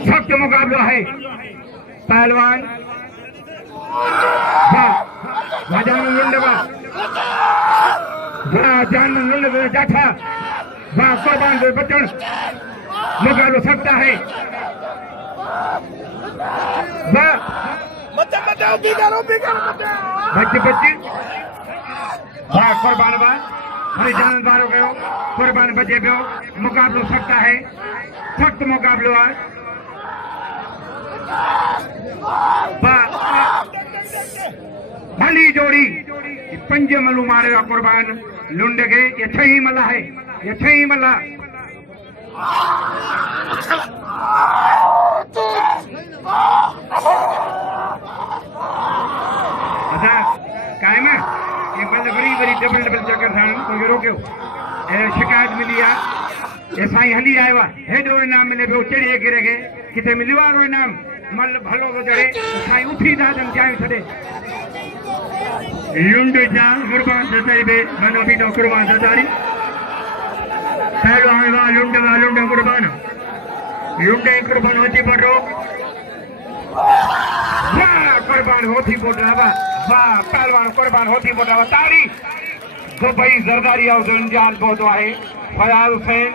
सख्त मुकाबला है। पहलवान जान जाठा कुर्बान से बचन मुकाबला सकता है। बच्चे कुर्बान हरी जान बार हो गयो कुर्बान बचे पियो मुकाबलो सकता है। सख्त मुकाबलो है। भली जोड़ी पंज मलू मारे कुर्बान लुंड के ये छही मला है। ये छही मला अच्छा काय में ये बल बड़ी बड़ी डबल डबल चक्कर था तो रोक्यो शिकायत मिली है। ये साईं हली आयो आहे हेॾो इनाम मिले पियो चढ़ी गिरे के किथे मिलियो आहे इनाम मल भलो तो चढ़े साईं उठी दादन चाहे छॾे लुंड जा कुर्बान दतारी बे मनो भी तो कुर्बान दतारी पहलवान वा लुंड कुर्बान कुर्बान होती पड़ो वाह कुर्बान होती पड़ा वाह पहलवान कुर्बान होती पड़ा ताड़ी दुबई जरदारी और जान बहुत है फयाज हुसैन।